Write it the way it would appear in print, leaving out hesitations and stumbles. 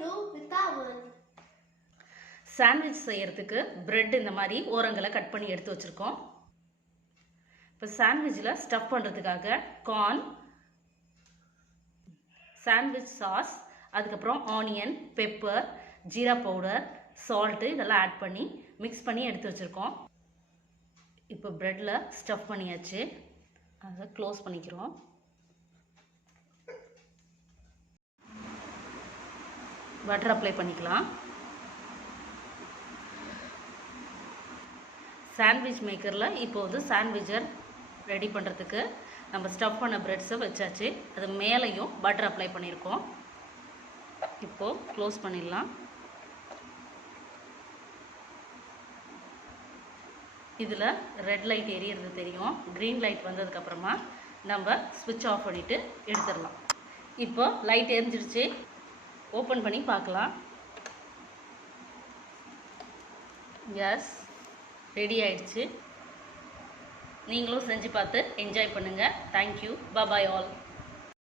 to Vitavan. Sandwich செய்யறதுக்கு bread இந்த மாதிரி ஓரங்களை கட் பண்ணி எடுத்து வச்சிருக்கோம். இப்போ சாண்ட்விச்சில் ஸ்டஃப் பண்ணுறதுக்காக கார்ன், சாண்ட்விச் சாஸ், அதுக்கப்புறம் onion, pepper, jeera powder, salt இதெல்லாம் ஆட் பண்ணி மிக்ஸ் பண்ணி எடுத்து வச்சுருக்கோம். இப்போ பிரெட்டில் ஸ்டஃப் பண்ணியாச்சு. அதை க்ளோஸ் பண்ணிக்கிறோம். பட்டர் அப்ளை பண்ணிக்கலாம். சாண்ட்விச் மேக்கரில் இப்போ வந்து சாண்ட்விச்சை ரெடி பண்ணுறதுக்கு நம்ம ஸ்டஃப் பண்ண பிரெட்ஸை வச்சாச்சு. அது மேலேயும் பட்டர் அப்ளை பண்ணியிருக்கோம். இப்போது க்ளோஸ் பண்ணிடலாம். இதில் ரெட் லைட் எரியறது தெரியும். க்ரீன் லைட் வந்ததுக்கப்புறமா நம்ம ஸ்விட்ச் ஆஃப் பண்ணிவிட்டு எடுத்துடலாம். இப்போ லைட் எரிஞ்சிடுச்சு. ஓப்பன் பண்ணி பார்க்கலாம். எஸ், ரெடி ஆயிடுச்சு. நீங்களும் செஞ்சு பார்த்து என்ஜாய் பண்ணுங்கள். தேங்க்யூ. Bye all.